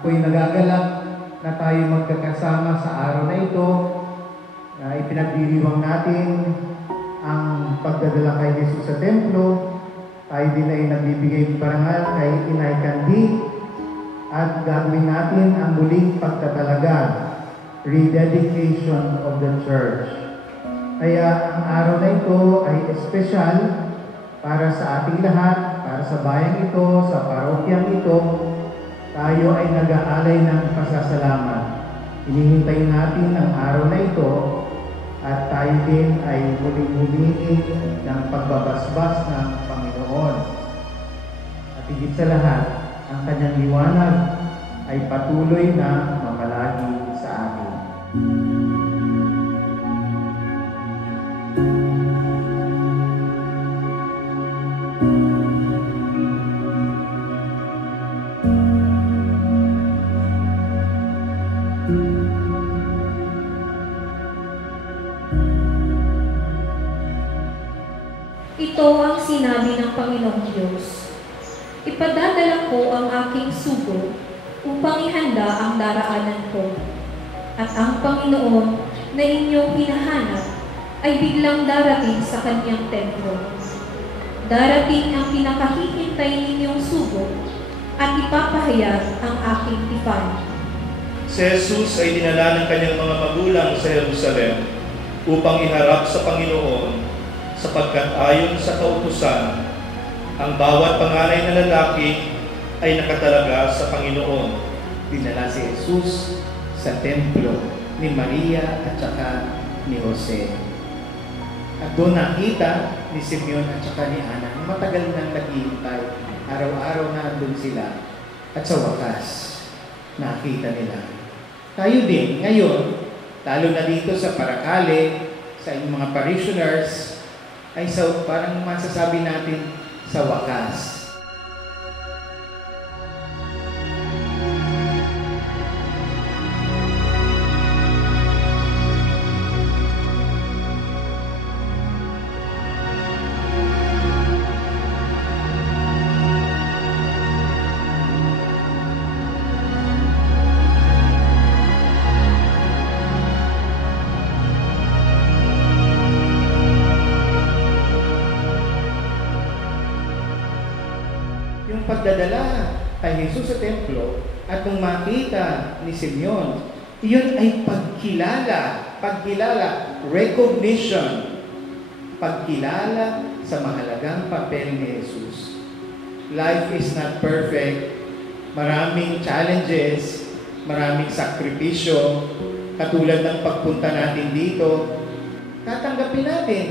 Ako'y nagagalak na tayo magkakasama sa araw na ito na ipinagdiriwang natin ang pagdadala kay Jesus sa templo. Tayo din ay nagbibigay parangal kay Inay Candy at gagawin natin ang muling pagtatalaga, rededication of the church. Kaya ang araw na ito ay espesyal para sa ating lahat, para sa bayan ito, sa parokyang ito. Tayo ay nag-aalay ng pasasalamat. Hinihintay natin ang araw na ito at tayo din ay muling humingi ng pagbabasbas ng Panginoon. At higit sa lahat, ang kanyang liwanag ay patuloy na mamalagi sa atin. Ito ang sinabi ng Panginoong Diyos. Ipadadala ko ang aking sugo upang ihanda ang daraanan ko. At ang Panginoon na inyong hinahanap ay biglang darating sa kanyang templo. Darating ang pinakahihintay ninyong sugo at ipapahayag ang aking tipan. Si Jesus ay dinala ng kanyang mga magulang sa Jerusalem upang iharap sa Panginoon, sapagkat ayon sa kautusan, ang bawat panganay na lalaki ay nakatalaga sa Panginoon. Dinala si Jesus sa templo ni Maria at saka ni Jose. At doon nakita ni Simeon at saka ni Ana na matagal nang naghihintay. Araw-araw na andun sila. At sa wakas, nakita nila. Tayo din, ngayon, lalo na dito sa Paracale, sa inyong mga parishioners, ay parang masasabi natin sa wakas. Yung pagdadala kay Jesus sa templo at nung makita ni Simeon, iyon ay pagkilala, recognition, pagkilala sa mahalagang papel ni Jesus. Life is not perfect. Maraming challenges, maraming sakripisyo, katulad ng pagpunta natin dito. Tatanggapin natin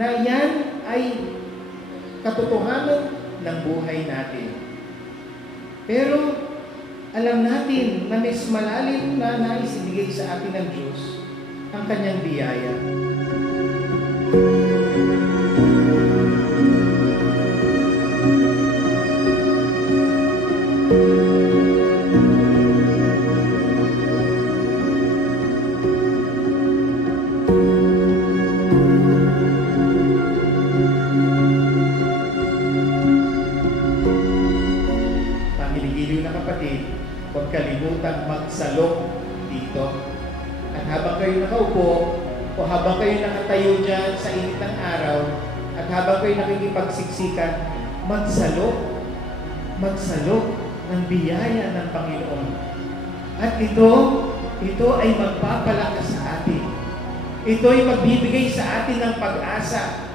na yan ay katotohanan ng buhay natin. Pero alam natin na mas malalim na nais ibigay sa atin ng Diyos ang kanyang biyaya. Huwag kalimutan magsalok dito. At habang kayo nakaupo, o habang kayo nakatayo dyan sa init ng araw, at habang kayo nakikipagsiksikan, magsalok ng biyaya ng Panginoon. At ito ay magpapalakas sa atin. Ito ay magbibigay sa atin ng pag-asa.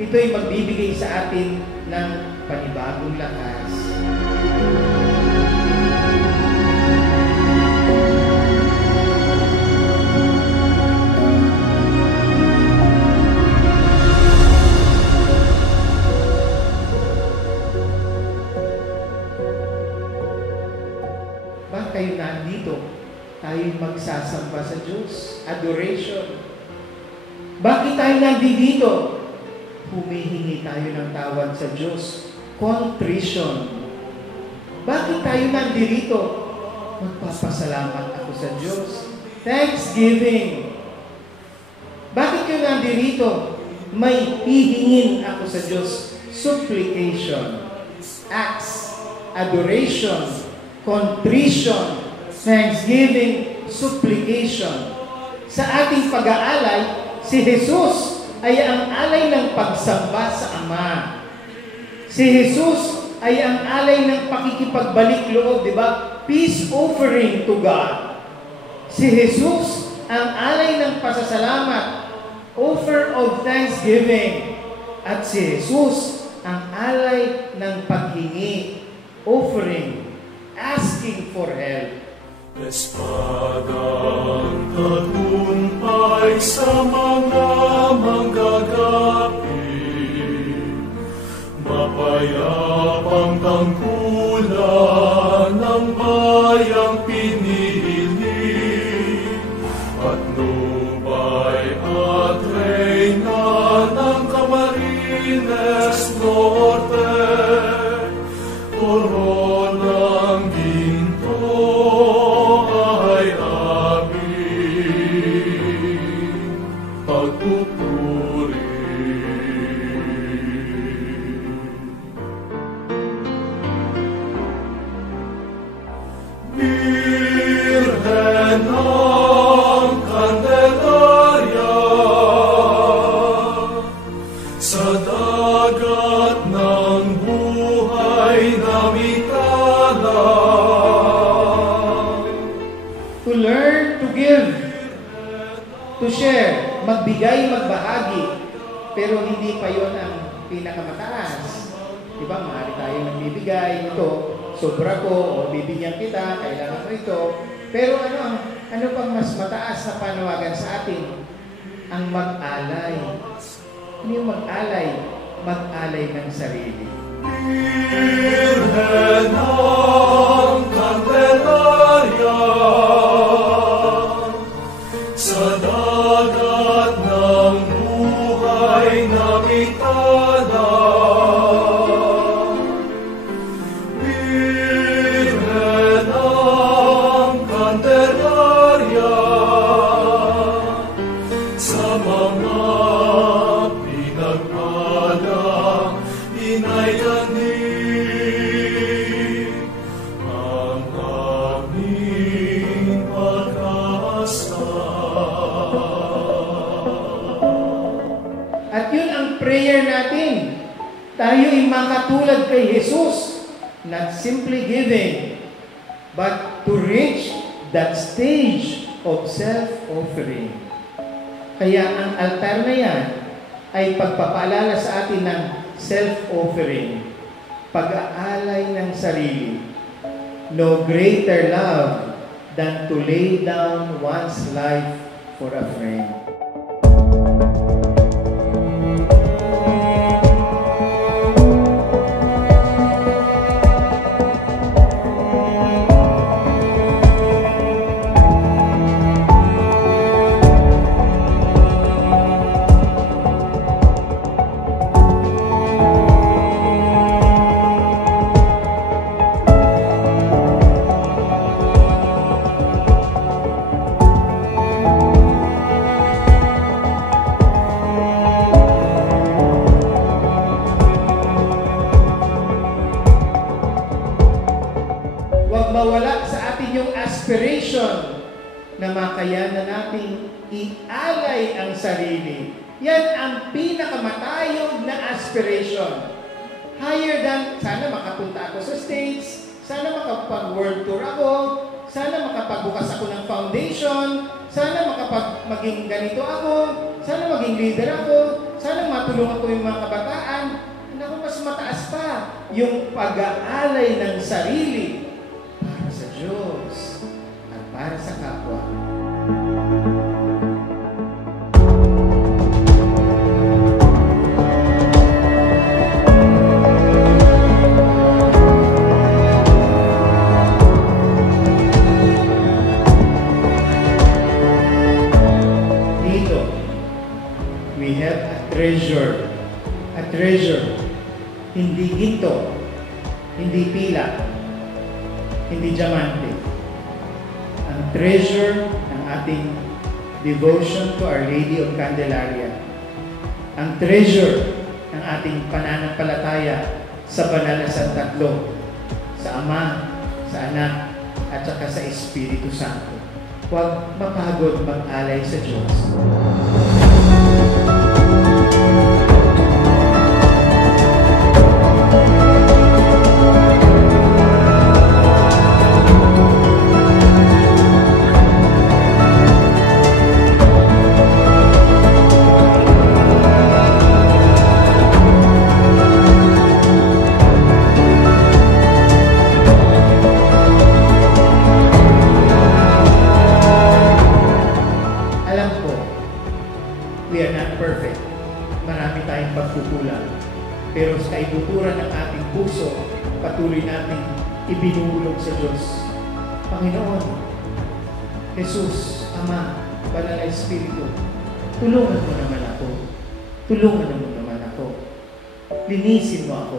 Ito ay magbibigay sa atin ng panibagong lakas. Kayo nandito, tayo magsasamba sa Diyos. Adoration. Bakit tayo nandito? Humihingi tayo ng tawad sa Diyos. Contrition. Bakit tayo nandito? Magpapasalamat ako sa Diyos. Thanksgiving. Bakit kayo nandito? May hihingin ako sa Diyos. Supplication. Acts. Adoration. contrition, thanksgiving, supplication. Sa ating pag-aalay, si Jesus ay ang alay ng pagsamba sa Ama. Si Jesus ay ang alay ng pakikipagbalik loob, di ba? Peace offering to God. Si Jesus ang alay ng pasasalamat, offer of thanksgiving. At si Jesus ang alay ng paghingi, offering, asking for help. Espadang tagumpay sa mga manggagapi, mapayapang tangkulan ng bayang pinili, at nubay at reyna ng Camarines Norte, koronang ginto ay aming pagpupuri. Birhen ng Candelaria, sa dagat ng buhay na mitala. To learn to give, to share, magbigay, magbahagi, pero hindi pa yon ang pinakamataas. Diba, maaari tayo nagbibigay, ito, sobra ko, o bibigyan kita, kailangan mo ito. Pero ano pang mas mataas na panawagan sa atin? Ang mag-alay. Ano yung mag-alay? Mag-alay ng sarili. Birhen ng Candelaria, sa dagat ng buhay na mitala. Birhen ng Candelaria, sa mga pinagpalang inayanig, ang aming pag-asa. At yun ang prayer natin. Tayo'y makatulad kay Jesus, not simply giving, but to reach that stage of self-offering. Kaya ang altar na yan ay pagpapaalala sa atin ng self-offering, pag-aalay ng sarili. No greater love than to lay down one's life for a friend. Mawala sa atin yung aspiration na makayanan nating ialay ang sarili. Yan ang pinakamatayog na aspiration. Higher than, sana makapunta ako sa States, sana makapag-world tour ako, sana makapagbukas ako ng foundation, sana maging ganito ako, sana maging leader ako, sana matulungan ko yung mga kabataan. Naku, mas mataas pa yung pag-aalay ng sarili sa Diyos at para sa kapwa. Dito, we have a treasure. A treasure. Hindi ginto, hindi pila, hindi diamante. Ang treasure ng ating devotion to Our Lady of Candelaria. Ang treasure ng ating pananampalataya sa banal na Santatlo, sa Ama, sa Anak, at saka sa Espiritu Santo. Huwag mapagod mag-alay sa Diyos. Pero sa kaibuturan ng ating puso, patuloy natin ibinulog sa Diyos. Panginoon, Jesus, Ama, Banal na Espiritu, tulungan mo naman ako. Tulungan mo naman ako. Linisin mo ako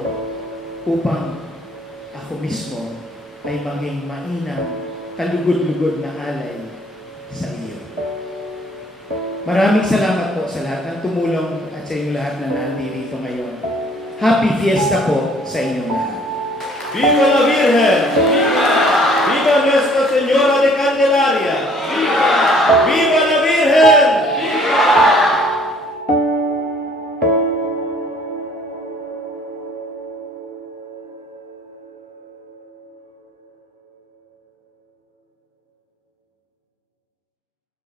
upang ako mismo ay maging mainam, kalugod-lugod na alay sa iyo. Maraming salamat po sa lahat ng tumulong at sa inyong lahat na nandito ngayon. Happy Fiesta po sa inyong lahat. Viva la Virgen! Viva! Viva Nuestra Señora de Candelaria! Viva! Viva la Virgen!